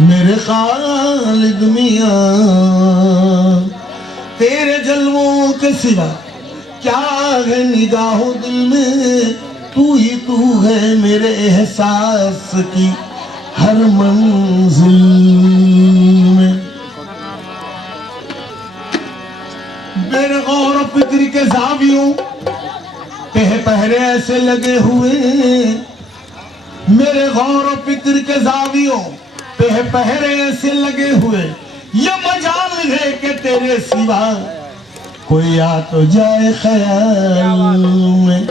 मेरे खालिद मियाँ, तेरे जलवों के सिवा क्या है निगाहों दिल में, तू ही तू है मेरे एहसास की हर मंजिल में। मेरे गौर और फिक्र के जावियों पे पहरे ऐसे लगे हुए, मेरे गौर और फिक्र के जावियों पे पहरे ऐसे लगे हुए, ये मजाल है कि तेरे सिवा कोई आ तो जाए ख्याल में।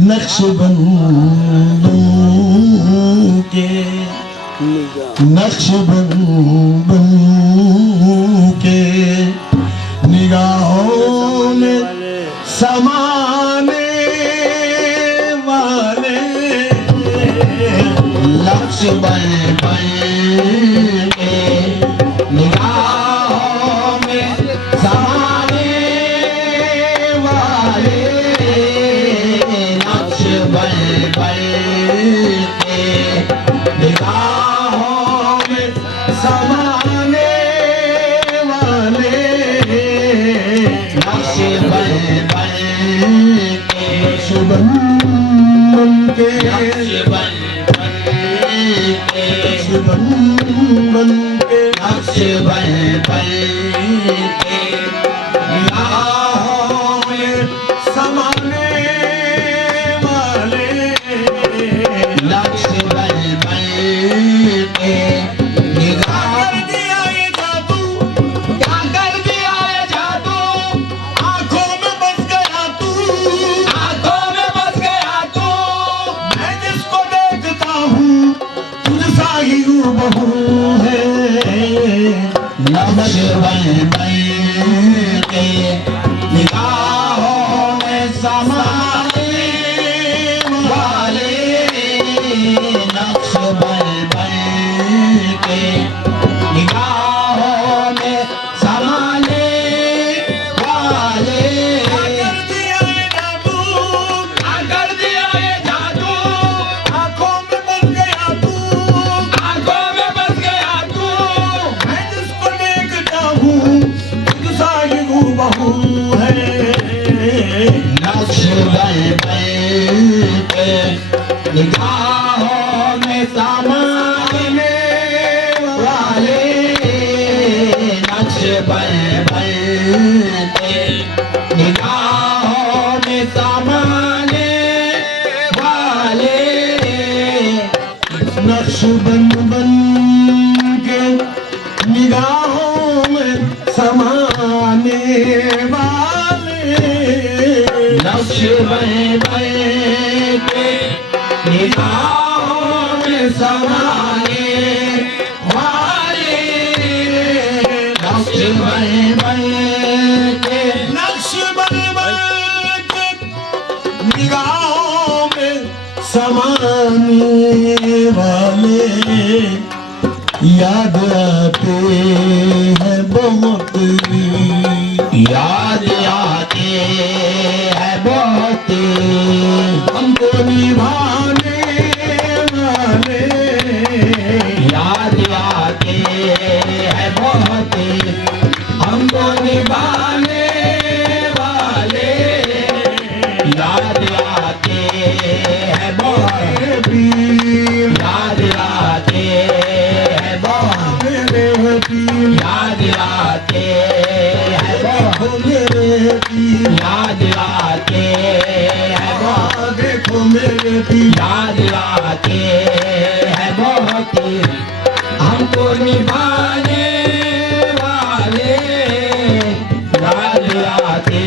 नक्शबंदों के नक्शबंदों के निगाहों में समाने वाले लक्ष्य बन के निगाहों में समाने वाले लक्ष्य बन के निगाहों में समाने वाले लक्ष्य बन के शुभम के बन के लक्ष्य बन के निगाहों में समाने वाले लक्ष्य बन के निगाह कर दिया ये जादू, क्या कर दिया ये जादू, आंखों में बस गया तू, आंखों में बस गया तू। मैं जिसको देखता हूँ तुझसा ही हूबहू है, लक्ष्य बन के निगाहों में समाने वाले लक्ष्य बन के निगाहों में समाने वाले। कर दिया ये जादू, कर दिया ये जादू, आंखों में बस गया तू, आंखों में बस गया तू। मैं जिसको देखता हूँ तुझसा ही हूबहू है, लक्ष्य बन के निगाहों में समाने वाले लक्ष्य बन के निगाहों में समाने वाले नक्श बन के निगाहों में समाने वाले लक्ष्य बन के निगाहों में समाने वाले लक्ष्य बन के लक्ष्य बन के निगाहों में समाने वाले याद आते हैं बहुत, याद आते हैं बहुत हमको निभाने वाले, याद आते हैं बहुत हमको निभाने वाले, याद आते हैं बहुत वीर, याद आते हैं बहुत मेरे वीर, याद आते हैं बहुत मेरे वीर, याद आते हैं बहुत देखो मेरे वीर, याद आते हैं बहुत हमको निभाने वाले, याद आते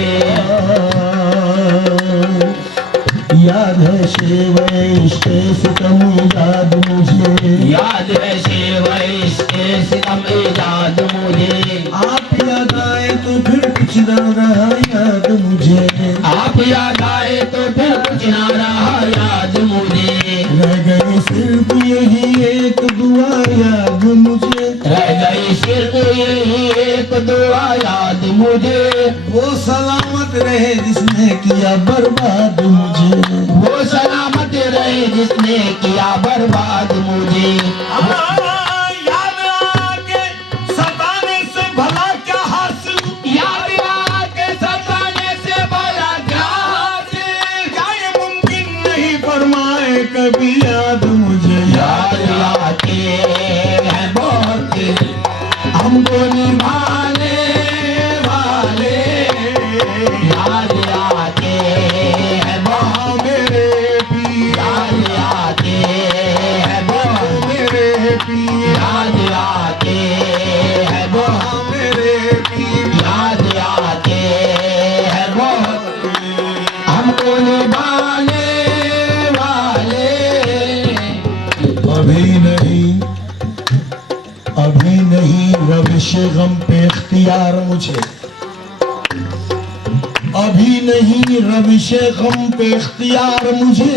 याद है शेव इश्क़ सितम याद मुझे, याद है शेव इश्क़ सितम याद मुझे। आप याद आए तो फिर कुछ ना रहा याद मुझे, आप याद आए तो फिर कुछ ना रहा याद मुझे। रह गई सिर्फ यही एक दुआ याद मुझे, रह गई सिर्फ यही एक दुआ याद मुझे। वो सलामत रहे जिसने किया बर्बाद मुझे, वो सलामत रहे जिसने किया बर्बाद मुझे। याद पीर, याद आते हैं बहुत मेरे पीर, याद आते हैं बहुत हमको निभाने वाले। अभी नहीं रविश गम पे इख्तियार मुझे, अभी नहीं रविश गम पे इख्तियार मुझे,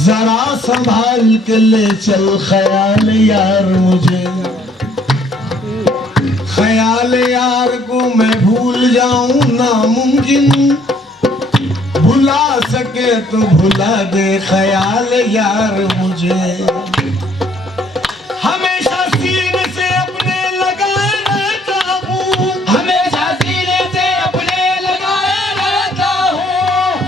जरा संभाल के ले चल ख्याल यार मुझे। ख्याल यार को मैं भूल जाऊं नामुमकिन, भुला सके तो भुला दे ख्याल यार मुझे। हमेशा सीने से अपने लगाए रहता हूँ, हमेशा सीने से अपने लगाए रहता हूँ।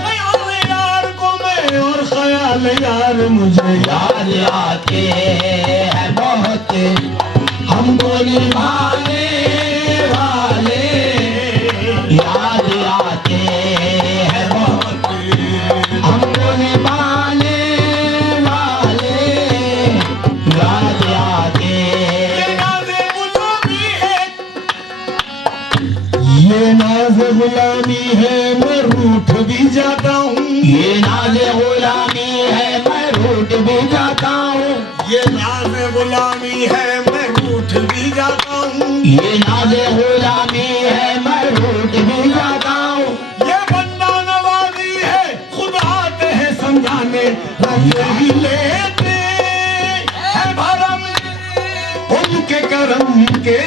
ख्याल यार को मैं और ख्याल यार मुझे, याद आते हैं बहुत हमको निभाने वाले, याद आते हैं बहुत हमको निभाने वाले, याद आते। ये नाज़े गुलामी है, ये नाज़े गुलामी है, मैं रूठ भी जाता हूँ। ये नाज़े गुलामी है, मैं रूठ भी जाता हूँ। ये नाज़े गुलामी है, मैं रूठ भी जाता हूँ। ये नाज़े गुलामी है, मैं रूठ भी जाता हूँ। ये बंदा नवाज़ी है, खुद आते हैं समझाने, रंगे भी लेते हैं भरम उनके करम के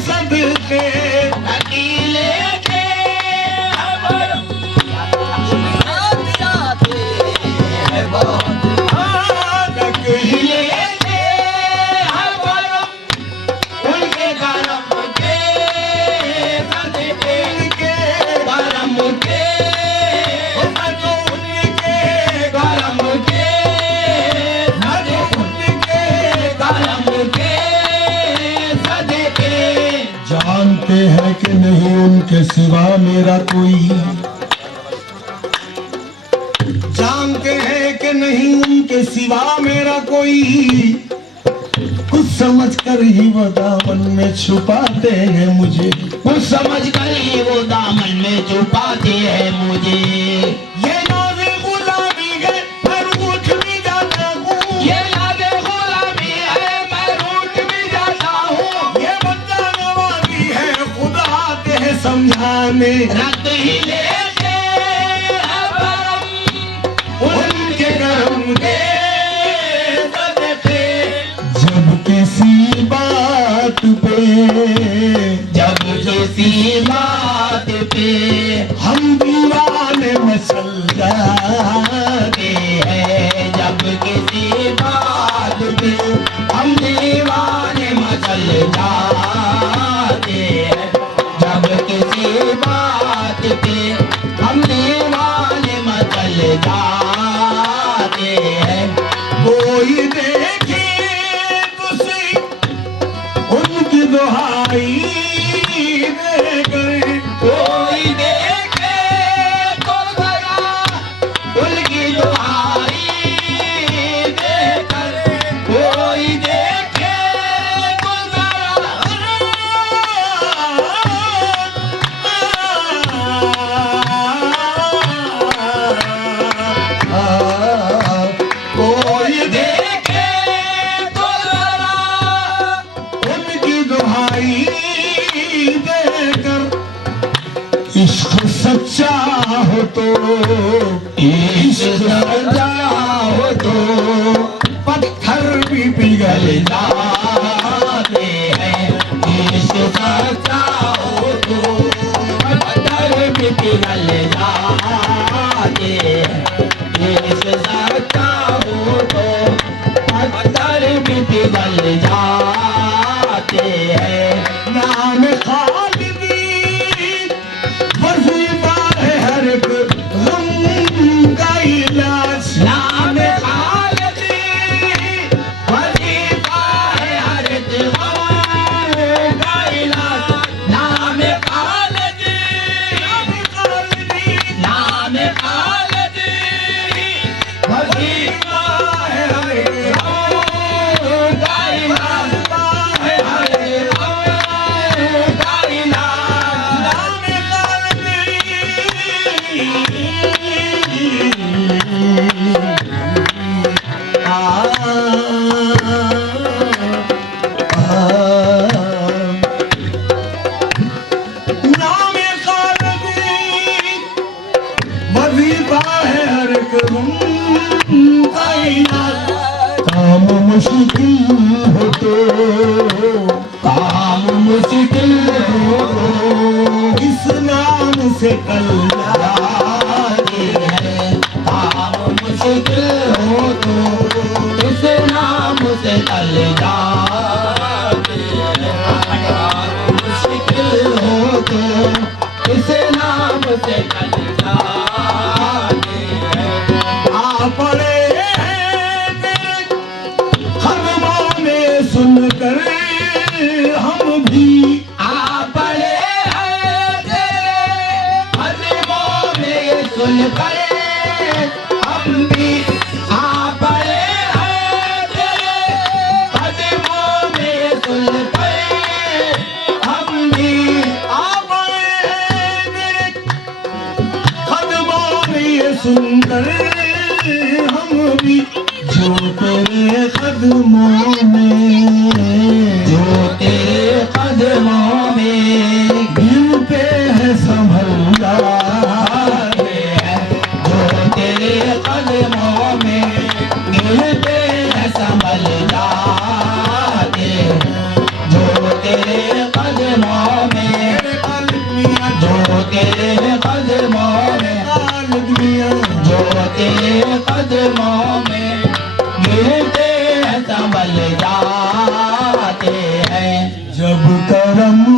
सदके। अकेले के भरम जाते हैं बहुत, अकेले के भरम उनके करम के सदके, उनके करम के उनके करम के उनके करम के सदके। जानते हैं कि नहीं उनके सिवा मेरा कोई, जानते हैं कि नहीं उनके सिवा मेरा कोई, कुछ समझ कर ही वो दामन में छुपाते हैं मुझे, कुछ समझ कर ही वो दामन में छुपाते हैं मुझे। ये नाज़े गुलामी है, मैं रूठ भी जाता हूँ। ये नाज़े गुलामी है, मैं रूठ भी जाता हूँ। ये बंदा नवाज़ी है, खुद आते हैं समझाने, रख ही लेते हैं भरम उनके करम के सदके। जब किसी बात पे, जब किसी बात पे हम दीवाने मचल जाते हैं, जब किसी बात पे हम दीवाने मचल जाते हैं, जब किसी बात पे हम दीवाने मचल जाते हैं। कोई देखे तुझसे उनकी दुहाई देकर, कोई देखे तो जरा उनकी दुहाई देकर, कोई देखे तो जरा कोई देखे तो जरा उनकी दुहाई देकर। इश्क सच्चा हो तो, इश्क सच्चा हो तो पत्थर भी पिघल जाते हैं। इश्क सच्चा हो तो पत्थर भी पिघल जाते हैं। इश्क सच्चा हो तो पत्थर भी पिघल जाते हैं। नाम खालिदी वजीफा है हर एक गम का इलाज, नाम खालिदी वजीफा काम मुश्किल हो तो, काम मुश्किल हो तो इस नाम से कल जाते हैं। काम मुश्किल हो तो इस नाम से कल जाते हैं। काम मुश्किल हो तो इस नाम से कल जाते हैं। आ पड़े सुनकर हम भी आ पड़े हैं तेरे कदमों में, सुनकर हम भी आ पड़े हैं तेरे कदमों में, सुनकर हम भी आ पड़े हैं तेरे कदमों में, सुनकर हम भी। जो तेरे कदमों में, जो तेरे कदमों में गिरते हैं संभल जाते हैं। जो तेरे कदमों में गिरते हैं संभल जाते हैं। जो तेरे कदमों में, जो तेरे कदमों में, जो तेरे कदमों में गिरते हैं संभल जाते हैं। जब करम